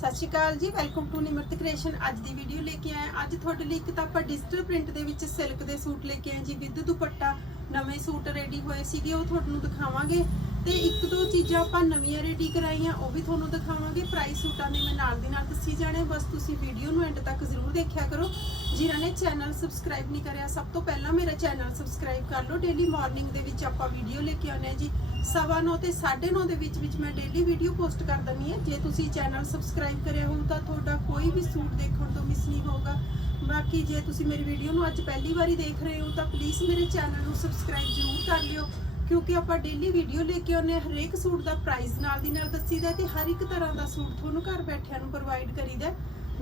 ਸਤਿ ਸ਼੍ਰੀ ਅਕਾਲ ਜੀ welcome to Nimrat creation ਅੱਜ ਦੀ ਵੀਡੀਓ ਲੈ ਕੇ ਆਏ ਹਾਂ। ਅੱਜ ਤੁਹਾਡੇ ਲਈ ਇੱਕ ਤਾਂ ਆਪਾਂ ਡਿਜੀਟਲ ਪ੍ਰਿੰਟ ਦੇ ਵਿੱਚ ਸਿਲਕ ਦੇ ਸੂਟ ਲੈ ਕੇ ਆਏ ਜੀ, ਵਿਦ ਦੁਪੱਟਾ। ਨਵੇਂ ਸੂਟ ਰੈਡੀ ਹੋਏ ਸੀਗੇ, ਉਹ ਤੁਹਾਨੂੰ ਦਿਖਾਵਾਂਗੇ। ਤੇ ਇੱਕ ਦੋ ਚੀਜ਼ਾਂ ਆਪਾਂ ਨਵੀਆਂ ਰੈਡੀ ਕਰਾਈਆਂ, ਉਹ ਵੀ ਤੁਹਾਨੂੰ ਦਿਖਾਵਾਂਗੇ। ਪ੍ਰਾਈਸ ਸੂਟਾਂ ਦੇ ਮੈਂ ਨਾਲ ਦੀ ਨਾਲ ਦੱਸੀ ਜਾਣੇ ਬਸ ਤੁਸੀਂ ਵੀਡੀਓ ਨੂੰ ਐਂਡ ਤੱਕ ਜ਼ਰੂਰ ਦੇਖਿਆ ਕਰੋ। ਜਿਨ੍ਹਾਂ ਨੇ ਚੈਨਲ ਸਬਸਕ੍ਰਾਈਬ ਨਹੀਂ ਕਰਿਆ, ਸਭ ਤੋਂ ਪਹਿਲਾਂ ਮੇਰਾ ਚੈਨਲ ਸਬਸਕ੍ਰਾਈਬ ਕਰ ਲਓ। ਡੇਲੀ ਮਾਰਨਿੰਗ ਦੇ ਵਿੱਚ ਆਪਾਂ ਵੀਡੀਓ ਲੈ ਕੇ ਆਉਂਦੇ ਹਾਂ ਜੀ। ਸਵਾ ਨੌ ਤੇ 9:30 ਦੇ ਵਿੱਚ ਵਿੱਚ ਮੈਂ ਡੇਲੀ ਵੀਡੀਓ ਪੋਸਟ ਕਰ ਦਿੰਦੀ ਹਾਂ। ਜੇ ਤੁਸੀਂ ਚੈਨਲ ਸਬਸਕ੍ਰਾਈਬ ਕਰਿਆ ਹੋ ਤਾਂ ਤੁਹਾਡਾ ਕੋਈ ਵੀ ਸੂਟ ਦੇਖਣ ਤੋਂ ਮਿਸ ਨਹੀਂ ਹੋਊਗਾ। ਬਾਕੀ ਜੇ ਤੁਸੀਂ ਮੇਰੀ ਵੀਡੀਓ ਨੂੰ ਅੱਜ ਪਹਿਲੀ ਵਾਰੀ ਦੇਖ ਰਹੇ ਹੋ ਤਾਂ ਪਲੀਜ਼ ਮੇਰੇ ਚੈਨਲ ਨੂੰ ਸਬਸਕ੍ਰਾਈਬ ਜ਼ਰੂਰ ਕਰ ਲਿਓ। ਕਿਉਂਕਿ ਆਪਾਂ ਡੇਲੀ ਵੀਡੀਓ ਲੈ ਕੇ ਆਉਂਦੇ ਹਾਂ, ਹਰੇਕ ਸੂਟ ਦਾ ਪ੍ਰਾਈਸ ਨਾਲ ਦੀ ਨਾਲ ਦੱਸੀਦਾ ਤੇ ਹਰ ਇੱਕ ਤਰ੍ਹਾਂ ਦਾ ਸੂਟ ਤੁਹਾਨੂੰ ਘਰ ਬੈਠਿਆਂ ਨੂੰ ਪ੍ਰੋਵਾਈਡ ਕਰੀਦਾ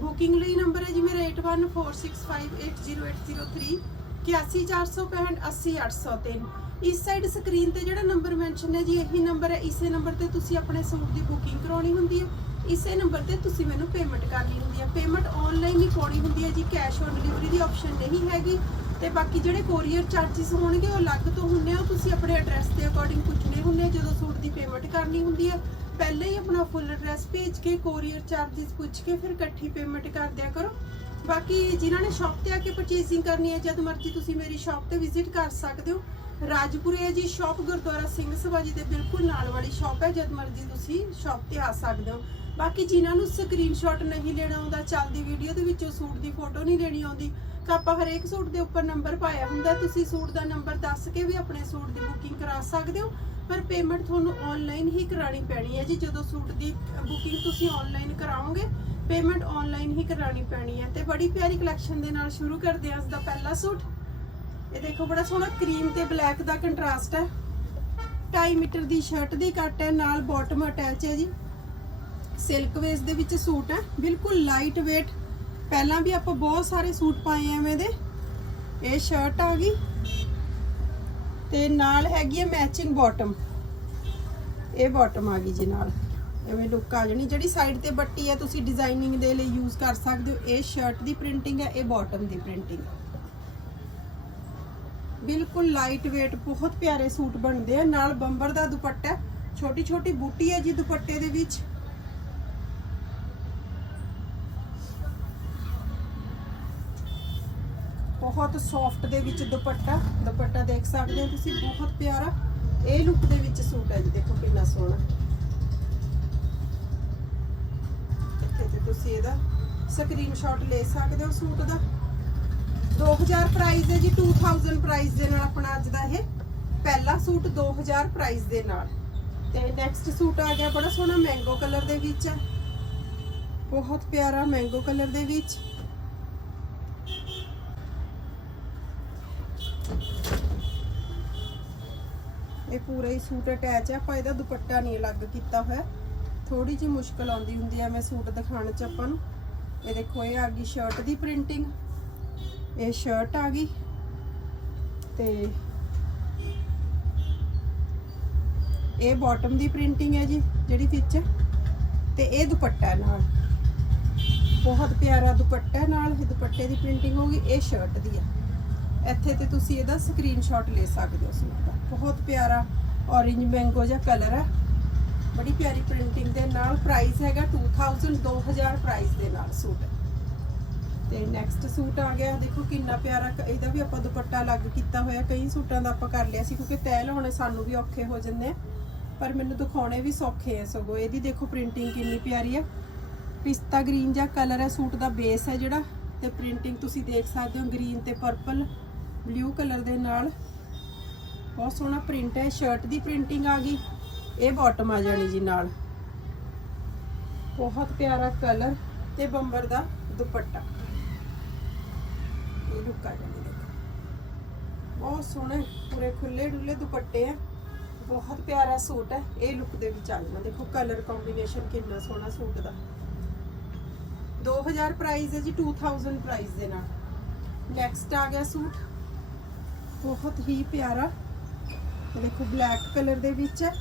ਬੁਕਿੰਗ ਲਈ ਨੰਬਰ ਹੈ ਜੀ ਮੇਰਾ 8146580803 81465 80803 ਇਸ ਸਾਈਡ ਸਕਰੀਨ ਤੇ ਜਿਹੜਾ ਨੰਬਰ ਮੈਂਸ਼ਨ ਹੈ ਜੀ, ਇਹੀ ਨੰਬਰ ਹੈ। ਇਸੇ ਨੰਬਰ ਤੇ ਤੁਸੀਂ ਆਪਣੇ ਸੂਟ ਦੀ ਬੁਕਿੰਗ ਕਰਾਉਣੀ ਹੁੰਦੀ ਹੈ। ਇਸੇ ਨੰਬਰ ਤੇ ਤੁਸੀਂ ਮੈਨੂੰ ਪੇਮੈਂਟ ਕਰਨੀ ਹੁੰਦੀ ਹੈ। ਪੇਮੈਂਟ ਆਨਲਾਈਨ ਹੀ ਪਾਉਣੀ ਹੁੰਦੀ ਹੈ ਜੀ ਕੈਸ਼ ਔਨ ਡਿਲੀਵਰੀ ਦੀ ਆਪਸ਼ਨ ਨਹੀਂ ਹੈਗੀ। ਤੇ ਬਾਕੀ ਜਿਹੜੇ ਕੋਰੀਅਰ ਚਾਰजेस ਹੋਣਗੇ, ਉਹ ਅਲੱਗ ਤੋਂ ਹੁੰਦੇ ਆ। ਉਹ ਤੁਸੀਂ ਆਪਣੇ ਐਡਰੈਸ ਦੇ ਅਕੋਰਡਿੰਗ ਪੁੱਛਣੇ ਹੁੰਦੇ ਆ, ਜਦੋਂ ਸੂਟ ਦੀ ਪੇਮੈਂਟ ਕਰਨੀ ਹੁੰਦੀ ਹੈ। ਪਹਿਲਾਂ ਹੀ ਆਪਣਾ ਫੁੱਲ ਐਡਰੈਸ ਭੇਜ ਕੇ ਕੋਰੀਅਰ ਚਾਰजेस ਪੁੱਛ ਕੇ ਫਿਰ ਇਕੱਠੀ ਪੇਮੈਂਟ ਕਰ ਦਿਆ ਕਰੋ। ਬਾਕੀ ਜਿਨ੍ਹਾਂ ਨੇ ਸ਼ਾਪ ਤੇ ਆ ਕੇ ਪਰਚੇਸਿੰਗ ਕਰਨੀ ਹੈ, ਜਦ ਮਰਜ਼ੀ ਤੁਸੀਂ ਮੇਰੀ ਸ਼ਾਪ ਤੇ ਵਿਜ਼ਿਟ ਕਰ ਸਕਦੇ ਹੋ। ਰਾਜਪੁਰੇ ਹੈ ਜੀ ਸ਼ਾਪ ਗੁਰਦੁਆਰਾ ਸਿੰਘ ਸਭਾ ਜੀ ਦੇ ਬਿਲਕੁਲ ਨਾਲ ਵਾਲੀ ਸ਼ਾਪ ਹੈ, ਜਦ ਮਰਜ਼ੀ ਤੁਸੀਂ ਸ਼ਾਪ ਤੇ ਆ ਸਕਦੇ ਹੋ। ਬਾਕੀ ਜਿਨ੍ਹਾਂ ਨੂੰ ਸਕਰੀਨਸ਼ਾਟ ਨਹੀਂ ਲੈਣਾ ਆਉਂਦਾ, ਚੱਲਦੀ ਵੀਡੀਓ ਦੇ ਵਿੱਚੋਂ ਸੂਟ ਦੀ ਫੋਟੋ ਨਹੀਂ ਲੈਣੀ ਆਉਂਦੀ, ਤਾਂ ਆਪਾਂ ਹਰੇਕ ਸੂਟ ਦੇ ਉੱਪਰ ਨੰਬਰ ਪਾਇਆ ਹੁੰਦਾ, ਤੁਸੀਂ ਸੂਟ ਦਾ ਨੰਬਰ ਦੱਸ ਕੇ ਵੀ ਆਪਣੇ ਸੂਟ ਦੀ ਬੁਕਿੰਗ ਕਰਾ ਸਕਦੇ ਹੋ। ਪਰ ਪੇਮੈਂਟ ਤੁਹਾਨੂੰ ਆਨਲਾਈਨ ਹੀ ਕਰਾਣੀ ਪੈਣੀ ਹੈ ਜੀ। ਜਦੋਂ ਸੂਟ ਦੀ ਬੁਕਿੰਗ ਤੁਸੀਂ ਆਨਲਾਈਨ ਕਰਾਓਗੇ ਪੇਮੈਂਟ ਆਨਲਾਈਨ ਹੀ ਕਰਾਣੀ ਪੈਣੀ ਹੈ। ਤੇ ਬੜੀ ਪਿਆਰੀ ਕਲੈਕਸ਼ਨ ਦੇ ਨਾਲ ਸ਼ੁਰੂ ਕਰਦੇ ਹਾਂ ਅੱਜ ਦਾ ਪਹਿਲਾ ਸੂਟ। ਇਹ ਦੇਖੋ, ਬੜਾ ਸੋਹਣਾ ਕਰੀਮ ਤੇ ਬਲੈਕ ਦਾ ਕੰਟਰਾਸਟ ਹੈ। 2.5 ਮੀਟਰ ਦੀ ਸ਼ਰਟ ਦੀ ਕੱਟ ਹੈ, ਨਾਲ ਬਾਟਮ ਅਟੈਚ ਹੈ ਜੀ। ਸਿਲਕ ਵੇਸ ਦੇ ਵਿੱਚ ਸੂਟ ਹੈ। ਬਿਲਕੁਲ ਲਾਈਟ weight ਪਹਿਲਾਂ ਵੀ ਆਪਾਂ ਬਹੁਤ ਸਾਰੇ ਸੂਟ ਪਾਏ ਐਵੇਂ ਦੇ। ਇਹ ਸ਼ਰਟ ਆ ਗਈ। ਤੇ ਨਾਲ ਹੈਗੀ ਹੈ ਮੈਚਿੰਗ ਬਾਟਮ ਇਹ ਬਾਟਮ ਆ ਗਈ ਜੀ ਨਾਲ। ਐਵੇਂ ਲੁੱਕ ਆ ਜਣੀ। ਜਿਹੜੀ ਸਾਈਡ ਤੇ ਬੱਟੀ ਹੈ ਤੁਸੀਂ ਡਿਜ਼ਾਈਨਿੰਗ ਦੇ ਲਈ ਯੂਜ਼ ਕਰ ਸਕਦੇ ਹੋ। ਇਹ ਸ਼ਰਟ ਦੀ ਪ੍ਰਿੰਟਿੰਗ ਹੈ ਇਹ ਬਾਟਮ ਦੀ ਪ੍ਰਿੰਟਿੰਗ ਬਿਲਕੁਲ ਲਾਈਟ weight, ਬਹੁਤ ਪਿਆਰੇ ਸੂਟ ਬਣਦੇ ਆ। ਨਾਲ ਬੰਬਰ ਦਾ ਦੁਪੱਟਾ। ਛੋਟੀ ਛੋਟੀ ਬੂਟੀ ਹੈ ਜੀ ਦੁਪੱਟੇ ਦੇ ਵਿੱਚ। ਬਹੁਤ ਸੌਫਟ ਦੇ ਵਿੱਚ ਦੁਪੱਟਾ ਦੁਪੱਟਾ ਦੇਖ ਸਕਦੇ ਹੋ ਤੁਸੀਂ, ਬਹੁਤ ਪਿਆਰਾ। ਇਹ ਲੁੱਕ ਦੇ ਵਿੱਚ ਸੂਟ ਹੈ ਜੀ, ਦੇਖੋ ਕਿੰਨਾ ਸੋਹਣਾ। ਇੱਥੇ ਤੇ ਤੁਸੀਂ ਇਹਦਾ ਸਕਰੀਨਸ਼ਾਟ ਲੈ ਸਕਦੇ ਹੋ ਸੂਟ ਦਾ। 2000 ਪ੍ਰਾਈਸ ਹੈ ਜੀ 2000 ਪ੍ਰਾਈਸ ਦੇ ਨਾਲ ਆਪਣਾ ਅੱਜ ਦਾ ਇਹ। ਪਹਿਲਾ ਸੂਟ 2000 ਪ੍ਰਾਈਸ ਦੇ ਨਾਲ। ਤੇ ਨੈਕਸਟ ਸੂਟ ਆ ਗਿਆ, ਬੜਾ ਸੋਹਣਾ ਮੈਂਗੋ ਕਲਰ ਦੇ ਵਿੱਚ ਹੈ। ਬਹੁਤ ਪਿਆਰਾ ਮੈਂਗੋ ਕਲਰ ਦੇ ਵਿੱਚ। ਇਹ ਪੂਰਾ ਹੀ ਸੂਟ ਅਟੈਚ ਹੈ ਆਪਾਂ ਇਹਦਾ ਦੁਪੱਟਾ ਨਹੀਂ ਅਲੱਗ ਕੀਤਾ ਹੋਇਆ। ਥੋੜੀ ਜਿਹੀ ਮੁਸ਼ਕਲ ਆਉਂਦੀ ਹੁੰਦੀ ਹੈ ਮੈਂ ਸੂਟ ਦਿਖਾਉਣ ਚ ਆਪਾਂ ਨੂੰ। ਇਹ ਦੇਖੋ, ਇਹ ਆ ਗਈ ਸ਼ਰਟ ਦੀ ਪ੍ਰਿੰਟਿੰਗ ਇਹ ਸ਼ਰਟ ਆ ਗਈ। ਤੇ ਇਹ ਬਾਟਮ ਦੀ ਪ੍ਰਿੰਟਿੰਗ ਹੈ ਜੀ, ਜਿਹੜੀ ਵਿੱਚ। ਤੇ ਇਹ ਦੁਪੱਟਾ ਨਾਲ। ਬਹੁਤ ਪਿਆਰਾ ਦੁਪੱਟਾ ਨਾਲ ਇਹ ਦੁਪੱਟੇ ਦੀ ਪ੍ਰਿੰਟਿੰਗ ਹੋਗੀ ਇਹ ਸ਼ਰਟ ਦੀ ਹੈ ਇੱਥੇ ਤੇ ਤੁਸੀਂ ਇਹਦਾ ਸਕਰੀਨਸ਼ਾਟ ਲੈ ਸਕਦੇ ਹੋ ਸੂਟ ਦਾ। ਬਹੁਤ ਪਿਆਰਾ orange ਮੈਂਗੋ ਜਿਹਾ ਕਲਰ ਹੈ। ਬੜੀ ਪਿਆਰੀ ਪ੍ਰਿੰਟਿੰਗ ਦੇ ਨਾਲ ਪ੍ਰਾਈਸ ਹੈਗਾ 2000 2000 ਪ੍ਰਾਈਸ ਦੇ ਨਾਲ ਸੂਟ। ਤੇ ਨੈਕਸਟ ਸੂਟ ਆ ਗਿਆ। ਦੇਖੋ ਕਿੰਨਾ ਪਿਆਰਾ ਇਹਦਾ ਵੀ ਆਪਾਂ ਦੁਪੱਟਾ ਅਲੱਗ ਕੀਤਾ ਹੋਇਆ। ਕਈ ਸੂਟਾਂ ਦਾ ਆਪਾਂ ਕਰ ਲਿਆ ਸੀ ਕਿਉਂਕਿ ਤੈਅ ਲਾਉਣੇ ਸਾਨੂੰ ਵੀ ਔਖੇ ਹੋ ਜਾਂਦੇ ਆ। ਪਰ ਮੈਨੂੰ ਦਿਖਾਉਣੇ ਵੀ ਸੌਖੇ ਆ ਸਗੋਂ। ਇਹਦੀ ਦੇਖੋ ਪ੍ਰਿੰਟਿੰਗ ਕਿੰਨੀ ਪਿਆਰੀ ਆ। ਪਿਸਤਾ ਗ੍ਰੀਨ ਜਿਹਾ ਕਲਰ ਹੈ। ਸੂਟ ਦਾ ਬੇਸ ਹੈ ਜਿਹੜਾ। ਤੇ ਪ੍ਰਿੰਟਿੰਗ ਤੁਸੀਂ ਦੇਖ ਸਕਦੇ ਹੋ ਗ੍ਰੀਨ ਤੇ ਪਰਪਲ ਬਲੂ ਕਲਰ ਦੇ ਨਾਲ। ਬਹੁਤ ਸੋਹਣਾ ਪ੍ਰਿੰਟ ਹੈ ਸ਼ਰਟ ਦੀ ਪ੍ਰਿੰਟਿੰਗ ਆ ਗਈ। ਇਹ ਬਾਟਮ ਆ ਜਾਣੀ ਜੀ ਨਾਲ। ਬਹੁਤ ਪਿਆਰਾ ਕਲਰ ਤੇ ਬੰਬਰ ਦਾ ਦੁਪੱਟਾ। ਇਹ ਲੁੱਕ ਆ ਜਾਣੀ ਦੇਖੋ। ਬਹੁਤ ਸੋਹਣੇ ਪੂਰੇ ਖੁੱਲੇ ਡੁੱਲੇ ਦੁਪੱਟੇ ਆ। ਬਹੁਤ ਪਿਆਰਾ ਸੂਟ ਹੈ। ਇਹ ਲੁੱਕ ਦੇ ਵਿੱਚ ਆ ਜਾਣਾ। ਦੇਖੋ ਕਲਰ ਕੰਬੀਨੇਸ਼ਨ ਕਿੰਨਾ ਸੋਹਣਾ ਸੂਟ ਦਾ। 2000 ਪ੍ਰਾਈਸ ਹੈ ਜੀ 2000 ਪ੍ਰਾਈਸ ਦੇ ਨਾਲ। ਨੈਕਸਟ ਆ ਗਿਆ ਸੂਟ। ਬਹੁਤ ਹੀ ਪਿਆਰਾ। ਦੇਖੋ ਬਲੈਕ ਕਲਰ ਦੇ ਵਿੱਚ ਹੈ।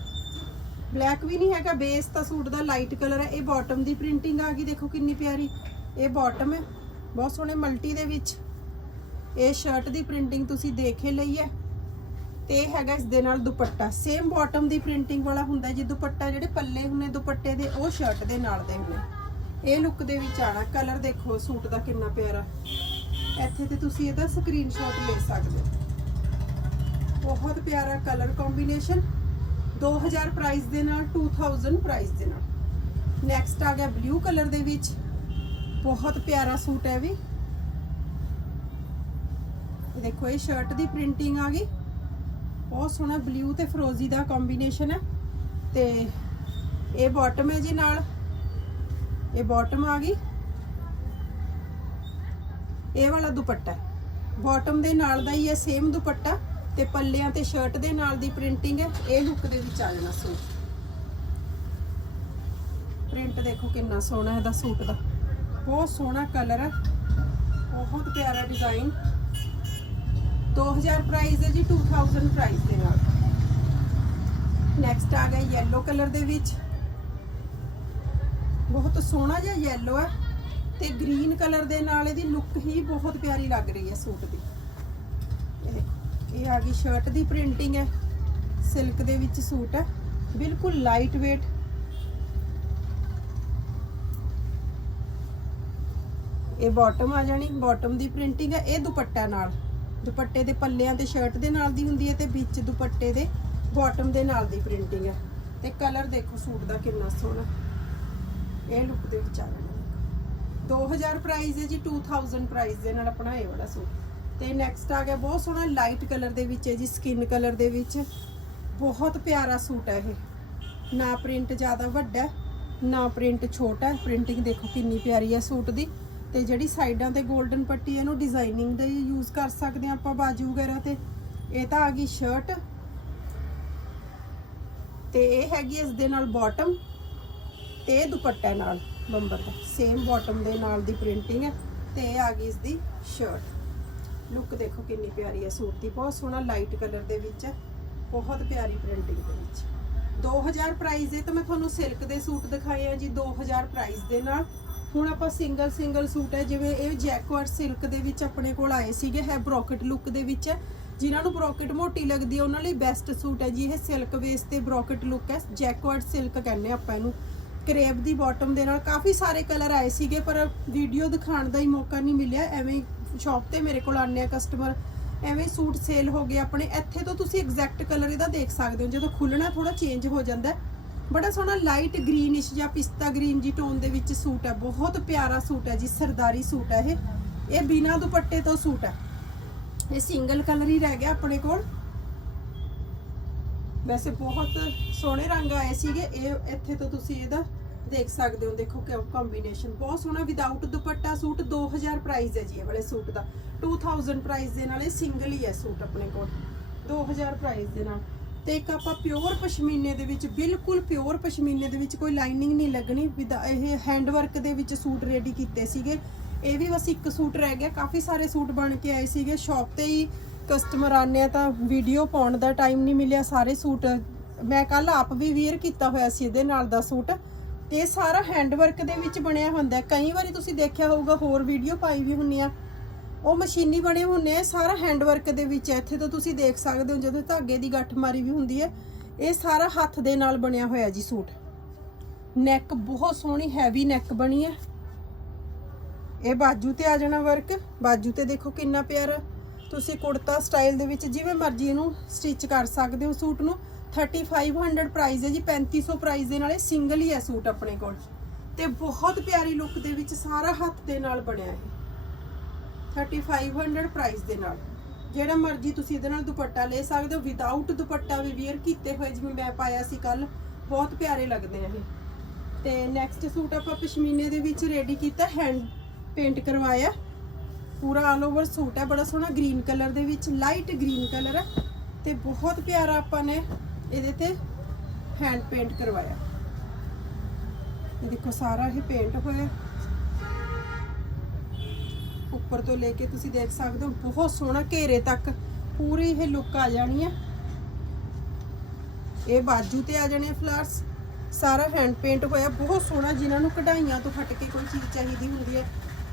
ਬਲੈਕ ਵੀ ਨਹੀਂ ਹੈਗਾ ਬੇਸ ਤਾਂ ਸੂਟ ਦਾ ਲਾਈਟ ਕਲਰ ਹੈ। ਇਹ ਬਾਟਮ ਦੀ ਪ੍ਰਿੰਟਿੰਗ ਆ ਗਈ, ਦੇਖੋ ਕਿੰਨੀ ਪਿਆਰੀ। ਇਹ ਬਾਟਮ ਹੈ, ਬਹੁਤ ਸੋਹਣੇ ਮਲਟੀ ਦੇ ਵਿੱਚ। ਇਹ ਸ਼ਰਟ ਦੀ ਪ੍ਰਿੰਟਿੰਗ ਤੁਸੀਂ ਦੇਖੇ ਲਈ ਹੈ। ਤੇ ਇਹ ਹੈਗਾ ਇਸ ਦੇ ਨਾਲ ਦੁਪੱਟਾ। ਸੇਮ ਬਾਟਮ ਦੀ ਪ੍ਰਿੰਟਿੰਗ ਵਾਲਾ ਹੁੰਦਾ ਜੀ ਦੁਪੱਟਾ ਜਿਹੜੇ ਪੱਲੇ ਹੁੰਨੇ ਦੁਪੱਟੇ ਦੇ, ਉਹ ਸ਼ਰਟ ਦੇ ਨਾਲ ਦੇ ਹੁੰਨੇ ਇਹ ਲੁੱਕ ਦੇ ਵਿੱਚ ਆਣਾ। ਕਲਰ ਦੇਖੋ, ਸੂਟ ਦਾ ਕਿੰਨਾ ਪਿਆਰਾ। ਇੱਥੇ ਤੇ ਤੁਸੀਂ ਇਹਦਾ ਸਕਰੀਨਸ਼ਾਟ ਲੈ ਸਕਦੇ ਹੋ। ਬਹੁਤ ਪਿਆਰਾ ਕਲਰ ਕੰਬੀਨੇਸ਼ਨ 2000 ਪ੍ਰਾਈਸ ਦੇ ਨਾਲ 2000 ਪ੍ਰਾਈਸ ਦੇ ਨਾਲ। ਨੈਕਸਟ ਆ ਗਿਆ ਬਲੂ ਕਲਰ ਦੇ ਵਿੱਚ। ਬਹੁਤ ਪਿਆਰਾ ਸੂਟ ਹੈ ਵੀ। ਦੇਖੋ, ਇਹ ਸ਼ਰਟ ਦੀ ਪ੍ਰਿੰਟਿੰਗ ਆ ਗਈ। ਬਹੁਤ ਸੋਹਣਾ ਬਲੂ ਤੇ ਫਰੋਜ਼ੀ ਦਾ ਕੰਬੀਨੇਸ਼ਨ ਹੈ। ਤੇ ਇਹ ਬਾਟਮ ਹੈ ਜੀ ਨਾਲ। ਇਹ ਬਾਟਮ ਆ ਗਈ। ਇਹ ਵਾਲਾ ਦੁਪੱਟਾ ਬਾਟਮ ਦੇ ਨਾਲ ਦਾ ਹੀ ਹੈ ਸੇਮ ਦੁਪੱਟਾ। ਤੇ ਪੱਲਿਆਂ ਤੇ ਸ਼ਰਟ ਦੇ ਨਾਲ ਦੀ ਪ੍ਰਿੰਟਿੰਗ ਹੈ ਇਹ ਲੁੱਕ ਦੇ ਵਿੱਚ ਆ ਜਾਣਾ ਸੂਟ। ਪ੍ਰਿੰਟ ਦੇਖੋ ਕਿੰਨਾ ਸੋਹਣਾ ਇਹਦਾ ਸੂਟ ਦਾ। ਬਹੁਤ ਸੋਹਣਾ ਕਲਰ ਹੈ ਬਹੁਤ ਪਿਆਰਾ ਡਿਜ਼ਾਈਨ 2000 ਪ੍ਰਾਈਸ ਹੈ ਜੀ 2000 ਪ੍ਰਾਈਸ ਦੇ ਨਾਲ। ਨੈਕਸਟ ਆ ਗਿਆ yellow ਕਲਰ ਦੇ ਵਿੱਚ। ਬਹੁਤ ਸੋਹਣਾ ਜਿਹਾ yellow ਹੈ ਤੇ ਗ੍ਰੀਨ ਕਲਰ ਦੇ ਨਾਲ ਇਹਦੀ ਲੁੱਕ ਹੀ ਬਹੁਤ ਪਿਆਰੀ ਲੱਗ ਰਹੀ ਹੈ ਸੂਟ ਦੀ। ਇਹ ਦੇਖੋ, ਇਹ ਆ ਗਈ ਸ਼ਰਟ ਦੀ ਪ੍ਰਿੰਟਿੰਗ ਹੈ। ਸਿਲਕ ਦੇ ਵਿੱਚ ਸੂਟ ਹੈ। ਬਿਲਕੁਲ ਲਾਈਟ weight ਇਹ ਬਾਟਮ ਆ ਜਾਣੀ। ਬਾਟਮ ਦੀ ਪ੍ਰਿੰਟਿੰਗ ਹੈ। ਇਹ ਦੁਪੱਟਾ ਨਾਲ। ਦੁਪੱਟੇ ਦੇ ਪੱਲਿਆਂ ਤੇ ਸ਼ਰਟ ਦੇ ਨਾਲ ਦੀ ਹੁੰਦੀ ਹੈ ਤੇ ਵਿੱਚ ਦੁਪੱਟੇ ਦੇ ਬਾਟਮ ਦੇ ਨਾਲ ਦੀ ਪ੍ਰਿੰਟਿੰਗ ਹੈ। ਤੇ ਕਲਰ ਦੇਖੋ, ਸੂਟ ਦਾ ਕਿੰਨਾ ਸੋਹਣਾ। ਇਹ ਲੁੱਕ ਦੇ ਵਿੱਚ ਆ ਜਾਣਾ। 2000 ਪ੍ਰਾਈਸ ਹੈ ਜੀ 2000 ਪ੍ਰਾਈਸ ਦੇ ਨਾਲ ਆਪਣਾ ਇਹ ਵਾਲਾ ਸੂਟ। ਤੇ ਨੈਕਸਟ ਆ ਗਿਆ ਬਹੁਤ ਸੋਹਣਾ ਲਾਈਟ ਕਲਰ ਦੇ ਵਿੱਚ ਹੈ ਜੀ ਸਕਿਨ ਕਲਰ ਦੇ ਵਿੱਚ। ਬਹੁਤ ਪਿਆਰਾ ਸੂਟ ਹੈ ਇਹ। ਨਾ ਪ੍ਰਿੰਟ ਜ਼ਿਆਦਾ ਵੱਡਾ ਨਾ ਪ੍ਰਿੰਟ ਛੋਟਾ ਪ੍ਰਿੰਟਿੰਗ ਦੇਖੋ ਕਿੰਨੀ ਪਿਆਰੀ ਹੈ ਸੂਟ ਦੀ। ਤੇ ਜਿਹੜੀ ਸਾਈਡਾਂ ਤੇ 골ਡਨ ਪੱਟੀ ਹੈ, ਇਹਨੂੰ ਡਿਜ਼ਾਈਨਿੰਗ ਦਾ ਯੂਜ਼ ਕਰ ਸਕਦੇ ਹਾਂ ਆਪਾਂ ਬਾਜੂ ਵਗੈਰਾ ਤੇ। ਇਹ ਤਾਂ ਆ ਗਈ ਸ਼ਰਟ ਤੇ ਇਹ ਹੈਗੀ ਇਸ ਦੇ ਨਾਲ ਬਾਟਮ ਤੇ ਇਹ ਦੁਪੱਟਾ ਨਾਲ ਬੰਬਰ ਦਾ। ਸੇਮ ਬਾਟਮ ਦੇ ਨਾਲ ਦੀ ਪ੍ਰਿੰਟਿੰਗ ਹੈ ਤੇ ਇਹ ਆ ਗਈ ਇਸ ਦੀ ਸ਼ਰਟ ਲੁੱਕ ਦੇਖੋ ਕਿੰਨੀ ਪਿਆਰੀ ਹੈ ਸੂਟ ਦੀ ਬਹੁਤ ਸੋਹਣਾ ਲਾਈਟ ਕਲਰ ਦੇ ਵਿੱਚ ਹੈ, ਬਹੁਤ ਪਿਆਰੀ ਪ੍ਰਿੰਟਿੰਗ ਦੇ ਵਿੱਚ। 2000 ਪ੍ਰਾਈਸ ਦੇ ਤਾਂ ਮੈਂ ਤੁਹਾਨੂੰ ਸਿਲਕ ਦੇ ਸੂਟ ਦਿਖਾਏ ਆ ਜੀ 2000 ਪ੍ਰਾਈਸ ਦੇ ਨਾਲ। ਹੁਣ ਆਪਾਂ ਸਿੰਗਲ ਸਿੰਗਲ ਸੂਟ ਹੈ, ਜਿਵੇਂ ਇਹ ਜੈਕਵਾਰਡ ਸਿਲਕ ਦੇ ਵਿੱਚ ਆਪਣੇ ਕੋਲ ਆਏ ਸੀਗੇ ਹੈ ਬ੍ਰੋਕਟ ਲੁੱਕ ਦੇ ਵਿੱਚ ਹੈ। ਜਿਨ੍ਹਾਂ ਨੂੰ ਬ੍ਰੋਕਟ ਮੋਟੀ ਲੱਗਦੀ ਹੈ, ਉਹਨਾਂ ਲਈ ਬੈਸਟ ਸੂਟ ਹੈ ਜੀ, ਇਹ ਸਿਲਕ ਬੇਸ ਤੇ ਬ੍ਰੋਕਟ ਲੁੱਕ ਹੈ ਜੈਕਵਾਰਡ ਸਿਲਕ ਕਹਿੰਦੇ ਆਪਾਂ ਇਹਨੂੰ। ਕਰੇਬ ਦੀ ਬਾਟਮ ਦੇ ਨਾਲ ਕਾਫੀ ਸਾਰੇ ਕਲਰ ਆਏ ਸੀਗੇ, ਪਰ ਵੀਡੀਓ ਦਿਖਾਉਣ ਦਾ ਹੀ ਮੌਕਾ ਨਹੀਂ ਮਿਲਿਆ, ਐਵੇਂ ਸ਼ਾਪ ਤੇ ਮੇਰੇ ਕੋਲ ਆਉਂਦੇ ਆ ਕਸਟਮਰ ਐਵੇਂ ਸੂਟ ਸੇਲ ਹੋ ਗਏ ਆਪਣੇ, ਇੱਥੇ ਤੋਂ ਤੁਸੀਂ ਐਗਜ਼ੈਕਟ ਕਲਰ ਇਹਦਾ ਦੇਖ ਸਕਦੇ ਹੋ, ਜਦੋਂ ਖੁੱਲਣਾ ਥੋੜਾ ਚੇਂਜ ਹੋ ਜਾਂਦਾ ਬੜਾ ਸੋਹਣਾ ਲਾਈਟ ਗ੍ਰੀਨਿਸ਼ ਜਾਂ ਪਿਸਤਾ ਗ੍ਰੀਨ ਜੀ ਟੋਨ ਦੇ ਵਿੱਚ ਸੂਟ ਹੈ, ਬਹੁਤ ਪਿਆਰਾ ਸੂਟ ਹੈ ਜੀ, ਸਰਦਾਰੀ ਸੂਟ ਹੈ ਇਹ। ਇਹ ਬਿਨਾ ਦੁਪੱਟੇ ਤੋਂ ਸੂਟ ਹੈ। ਇਹ ਸਿੰਗਲ ਕਲਰ ਹੀ ਰਹਿ ਗਿਆ ਆਪਣੇ ਕੋਲ। ਵੈਸੇ ਬਹੁਤ ਸੋਹਣੇ ਰੰਗ ਆਏ ਸੀਗੇ, ਇਹ ਇੱਥੇ ਤੋਂ ਤੁਸੀਂ ਇਹਦਾ ਦੇਖ ਸਕਦੇ ਹੋ, ਦੇਖੋ ਕਿ ਕੰਬੀਨੇਸ਼ਨ ਬਹੁਤ ਸੋਹਣਾ ਵਿਦਆਊਟ ਦੁਪੱਟਾ ਸੂਟ 2000 ਪ੍ਰਾਈਸ ਹੈ ਜੀ ਇਹ ਵਾਲੇ ਸੂਟ ਦਾ। 2000 ਪ੍ਰਾਈਸ ਦੇ ਨਾਲ ਇਹ ਸਿੰਗਲ ਹੀ ਹੈ ਸੂਟ ਆਪਣੇ ਕੋਲ। 2000 ਪ੍ਰਾਈਸ ਦੇ ਨਾਲ। ਤੇ ਇੱਕ ਆਪਾਂ ਪਿਓਰ ਪਸ਼ਮੀਨੇ ਦੇ ਵਿੱਚ, ਬਿਲਕੁਲ ਪਿਓਰ ਪਸ਼ਮੀਨੇ ਦੇ ਵਿੱਚ ਕੋਈ ਲਾਈਨਿੰਗ ਨਹੀਂ ਲੱਗਣੀ। ਵਿਦ- ਇਹ ਹੈਂਡ ਵਰਕ ਦੇ ਵਿੱਚ ਸੂਟ ਰੈਡੀ ਕੀਤੇ ਸੀਗੇ। ਇਹ ਵੀ ਬਸ ਇੱਕ ਸੂਟ ਰਹਿ ਗਿਆ। ਕਾਫੀ ਸਾਰੇ ਸੂਟ ਬਣ ਕੇ ਆਏ ਸੀਗੇ। ਸ਼ਾਪ ਤੇ ਹੀ ਕਸਟਮਰ ਆਨੇ ਆ ਤਾਂ ਵੀਡੀਓ ਪਾਉਣ ਦਾ ਟਾਈਮ ਨਹੀਂ ਮਿਲਿਆ। ਸਾਰੇ ਸੂਟ ਮੈਂ ਕੱਲ ਆਪ ਵੀ ਵੇਅਰ ਕੀਤਾ ਹੋਇਆ ਸੀ ਇਹਦੇ ਨਾਲ ਦਾ ਸੂਟ। ਤੇ ਇਹ ਸਾਰਾ ਹੈਂਡਵਰਕ ਦੇ ਵਿੱਚ ਬਣਿਆ ਹੁੰਦਾ ਕਈ ਵਾਰੀ ਤੁਸੀਂ ਦੇਖਿਆ ਹੋਊਗਾ, ਹੋਰ ਵੀਡੀਓ ਪਾਈ ਵੀ ਹੁੰਨੀ ਆ। ਉਹ ਮਸ਼ੀਨੀ ਬਣੇ ਹੁੰਨੇ ਆ ਸਾਰਾ ਹੈਂਡਵਰਕ ਦੇ ਵਿੱਚ ਹੈ। ਇੱਥੇ ਤਾਂ ਤੁਸੀਂ ਦੇਖ ਸਕਦੇ ਹੋ, ਜਦੋਂ ਧਾਗੇ ਦੀ ਗੱਠ ਮਾਰੀ ਵੀ ਹੁੰਦੀ ਹੈ, ਇਹ ਸਾਰਾ ਹੱਥ ਦੇ ਨਾਲ ਬਣਿਆ ਹੋਇਆ ਜੀ ਸੂਟ। ਨੈਕ ਬਹੁਤ ਸੋਹਣੀ ਹੈਵੀ ਨੈਕ ਬਣੀ ਹੈ। ਇਹ ਬਾਜੂ ਤੇ ਆ ਜਾਣਾ ਵਰਕ ਬਾਜੂ ਤੇ ਦੇਖੋ ਕਿੰਨਾ ਪਿਆਰਾ। ਤੁਸੀਂ ਕੁੜਤਾ ਸਟਾਈਲ ਦੇ ਵਿੱਚ ਜਿਵੇਂ ਮਰਜ਼ੀ ਇਹਨੂੰ ਸਟਿਚ ਕਰ ਸਕਦੇ ਹੋ ਸੂਟ ਨੂੰ। 3500 ਪ੍ਰਾਈਸ ਹੈ ਜੀ 3500 ਪ੍ਰਾਈਸ ਦੇ ਨਾਲ ਇਹ ਸਿੰਗਲ ਹੀ ਹੈ ਸੂਟ ਆਪਣੇ ਕੋਲ। ਤੇ ਬਹੁਤ ਪਿਆਰੀ ਲੁੱਕ ਦੇ ਵਿੱਚ ਸਾਰਾ ਹੱਥ ਦੇ ਨਾਲ ਬਣਿਆ ਹੈ 3500 ਪ੍ਰਾਈਸ ਦੇ ਨਾਲ। ਜਿਹੜਾ ਮਰਜ਼ੀ ਤੁਸੀਂ ਇਹਦੇ ਨਾਲ ਦੁਪੱਟਾ ਲੈ ਸਕਦੇ ਹੋ ਵਿਦਆਊਟ ਦੁਪੱਟਾ ਵੀ ਵੇਅਰ ਕੀਤੇ ਹੋਏ, ਜਿਵੇਂ ਮੈਂ ਪਾਇਆ ਸੀ ਕੱਲ ਬਹੁਤ ਪਿਆਰੇ ਲੱਗਦੇ ਆ ਇਹ। ਤੇ ਨੈਕਸਟ ਸੂਟ ਆਪਾਂ ਪਸ਼ਮੀਨੇ ਦੇ ਵਿੱਚ ਰੈਡੀ ਕੀਤਾ ਹੈਂਡ ਪੇਂਟ ਕਰਵਾਇਆ। ਪੂਰਾ ਆਲ ਓਵਰ ਸੂਟ ਹੈ, ਬੜਾ ਸੋਹਣਾ ਗ੍ਰੀਨ ਕਲਰ ਦੇ ਵਿੱਚ ਲਾਈਟ ਗ੍ਰੀਨ ਕਲਰ ਹੈ। ਤੇ ਬਹੁਤ ਪਿਆਰਾ ਆਪਾਂ ਨੇ ਇਹਦੇ ਤੇ ਹੈਂਡ ਪੇਂਟ ਕਰਵਾਇਆ। ਇਹ ਦੇਖੋ ਸਾਰਾ ਇਹ ਪੇਂਟ ਹੋਇਆ। ਉੱਪਰ ਤੋਂ ਲੈ ਕੇ ਤੁਸੀਂ ਦੇਖ ਸਕਦੇ ਹੋ, ਬਹੁਤ ਸੋਹਣਾ ਘੇਰੇ ਤੱਕ ਪੂਰੀ ਇਹ ਲੁੱਕ ਆ ਜਾਣੀ ਹੈ ਇਹ ਬਾਜੂ ਤੇ ਆ ਜਾਣੇ ਫਲਾਰਸ ਸਾਰਾ ਹੈਂਡ ਪੇਂਟ ਹੋਇਆ, ਬਹੁਤ ਸੋਹਣਾ ਜਿਨ੍ਹਾਂ ਨੂੰ ਕਢਾਈਆਂ ਤੋਂ ਹਟ ਕੇ ਕੋਈ ਚੀਜ਼ ਚਾਹੀਦੀ ਹੁੰਦੀ ਹੈ,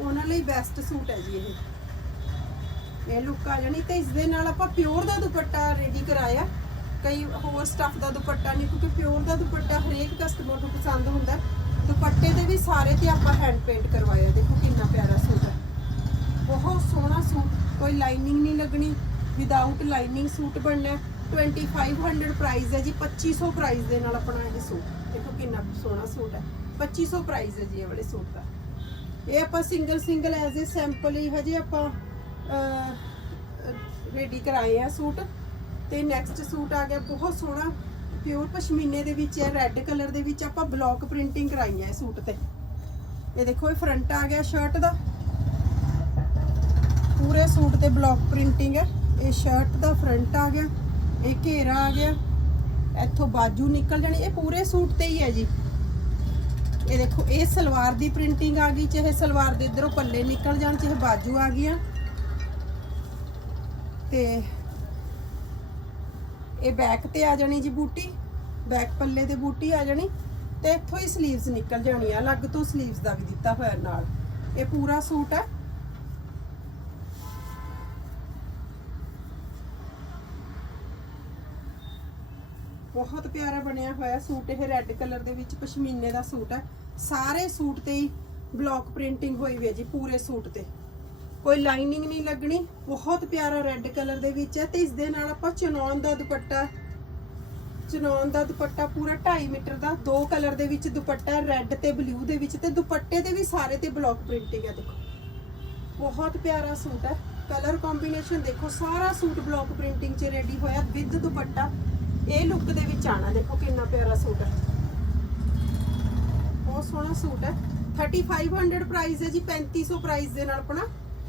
ਉਹਨਾਂ ਲਈ ਬੈਸਟ ਸੂਟ ਹੈ ਜੀ ਇਹ। ਇਹ ਲੁੱਕ ਆ ਜਾਣੀ ਤੇ ਇਸ ਦੇ ਨਾਲ ਆਪਾਂ ਪਿਓਰ ਦਾ ਦੁਪੱਟਾ ਰੈਡੀ ਕਰਾਇਆ। ਕਈ ਹੋਰ ਸਟੱਫ ਦਾ ਦੁਪੱਟਾ ਨਹੀਂ, ਕਿਉਂਕਿ ਪਿਓਰ ਦਾ ਦੁਪੱਟਾ ਹਰੇਕ ਕਸਟਮਰ ਨੂੰ ਪਸੰਦ ਹੁੰਦਾ ਦੁਪੱਟੇ ਤੇ ਵੀ ਸਾਰੇ ਤੇ ਆਪਾਂ ਹੈਂਡ ਪੇਂਟ ਕਰਵਾਇਆ, ਦੇਖੋ ਕਿੰਨਾ ਪਿਆਰਾ ਸੂਟ ਹੈ। ਬਹੁਤ ਸੋਹਣਾ ਸੂਟ, ਕੋਈ ਲਾਈਨਿੰਗ ਨਹੀਂ ਲੱਗਣੀ ਵਿਦਆਊਟ ਲਾਈਨਿੰਗ ਸੂਟ ਬਣਨਾ ਹੈ। 2500 ਪ੍ਰਾਈਸ ਹੈ ਜੀ 2500 ਪ੍ਰਾਈਸ ਦੇ ਨਾਲ ਆਪਣਾ ਇਹ ਸੂਟ। ਦੇਖੋ ਕਿੰਨਾ ਸੋਹਣਾ ਸੂਟ ਹੈ। 2500 ਪ੍ਰਾਈਸ ਹੈ ਜੀ ਇਹ ਵਾਲੇ ਸੂਟ ਦਾ। ਇਹ ਆਪਾਂ single single as a sample ਹੀ ਹਜੇ ਆਪਾਂ ਰੈਡੀ ਕਰਾਏ ਆ ਸੂਟ। ਤੇ ਨੈਕਸਟ ਸੂਟ ਆ ਗਿਆ, ਬਹੁਤ ਸੋਹਣਾ ਪਿਓਰ ਪਸ਼ਮੀਨੇ ਦੇ ਵਿੱਚ ਹੈ ਰੈੱਡ ਕਲਰ ਦੇ ਵਿੱਚ ਆਪਾਂ ਬਲੌਕ ਪ੍ਰਿੰਟਿੰਗ ਕਰਾਈ ਹੈ ਇਹ ਸੂਟ ਤੇ। ਇਹ ਦੇਖੋ, ਇਹ ਫਰੰਟ ਆ ਗਿਆ ਸ਼ਰਟ ਦਾ। ਪੂਰੇ ਸੂਟ ਤੇ ਬਲੌਕ ਪ੍ਰਿੰਟਿੰਗ ਹੈ। ਇਹ ਸ਼ਰਟ ਦਾ ਫਰੰਟ ਆ ਗਿਆ, ਇਹ ਘੇਰਾ ਆ ਗਿਆ, ਇੱਥੋਂ ਬਾਜੂ ਨਿਕਲ ਜਾਣੀ, ਇਹ ਪੂਰੇ ਸੂਟ ਤੇ ਹੀ ਹੈ ਜੀ। ਇਹ ਦੇਖੋ, ਇਹ ਸਲਵਾਰ ਦੀ ਪ੍ਰਿੰਟਿੰਗ ਆ ਗਈ, ਚਾਹੇ ਸਲਵਾਰ ਦੇ ਇਧਰੋਂ ਪੱਲੇ ਨਿਕਲ ਜਾਣ, ਚਾਹੇ ਬਾਜੂ ਆ ਗਈਆਂ। ਤੇ ਇਹ ਬੈਕ ਤੇ ਆ ਜਾਣੀ ਜੀ ਬੂਟੀ ਬੈਕ ਪੱਲੇ ਤੇ ਬੂਟੀ ਆ ਜਾਣੀ ਤੇ ਇੱਥੋਂ ਹੀ 슬ੀਵਸ ਨਿਕਲ ਜਾਣੀ ਆ, ਅਲੱਗ ਤੋਂ 슬ੀਵਸ ਦਾ ਵੀ ਦਿੱਤਾ ਹੋਇਆ ਨਾਲ। ਇਹ ਪੂਰਾ ਸੂਟ ਹੈ ਬਹੁਤ ਪਿਆਰਾ ਬਣਿਆ ਹੋਇਆ ਸੂਟ, ਇਹ ਰੈੱਡ ਕਲਰ ਦੇ ਵਿੱਚ ਪਸ਼ਮੀਨੇ ਦਾ ਸੂਟ ਹੈ ਸਾਰੇ ਸੂਟ ਤੇ ਹੀ ਬਲੌਕ ਪ੍ਰਿੰਟਿੰਗ ਹੋਈ ਹੋਈ ਹੈ ਜੀ, ਪੂਰੇ ਸੂਟ ਤੇ। ਕੋਈ ਲਾਈਨਿੰਗ ਨਹੀਂ ਲੱਗਣੀ, ਬਹੁਤ ਪਿਆਰਾ ਰੈੱਡ ਕਲਰ ਦੇ ਵਿੱਚ ਹੈ ਤੇ ਇਸ ਦੇ ਨਾਲ ਆਪਾਂ ਚਨੌਨ ਦਾ ਦੁਪੱਟਾ ਚਨੌਨ ਦਾ ਦੁਪੱਟਾ ਪੂਰਾ 2.5 ਮੀਟਰ ਦਾ, ਦੋ ਕਲਰ ਦੇ ਵਿੱਚ ਦੁਪੱਟਾ ਰੈੱਡ ਤੇ ਬਲੂ ਦੇ ਵਿੱਚ ਤੇ ਦੁਪੱਟੇ ਦੇ ਵੀ ਸਾਰੇ ਤੇ ਬਲੌਕ ਪ੍ਰਿੰਟਿੰਗ ਹੈ ਦੇਖੋ। ਬਹੁਤ ਪਿਆਰਾ ਸੂਟ ਹੈ ਕਲਰ ਕੰਬੀਨੇਸ਼ਨ ਦੇਖੋ, ਸਾਰਾ ਸੂਟ ਬਲੌਕ ਪ੍ਰਿੰਟਿੰਗ 'ਚ ਰੈਡੀ ਹੋਇਆ ਵਿਦ ਦੁਪੱਟਾ। ਇਹ ਲੁੱਕ ਦੇ ਵਿੱਚ ਆਣਾ ਦੇਖੋ ਕਿੰਨਾ ਪਿਆਰਾ ਸੂਟ ਹੈ। ਬਹੁਤ ਸੋਹਣਾ ਸੂਟ ਹੈ। 3500 ਪ੍ਰਾਈਸ ਹੈ ਜੀ 3500 ਪ੍ਰਾਈਸ ਦੇ ਨਾਲ ਆਪਣਾ।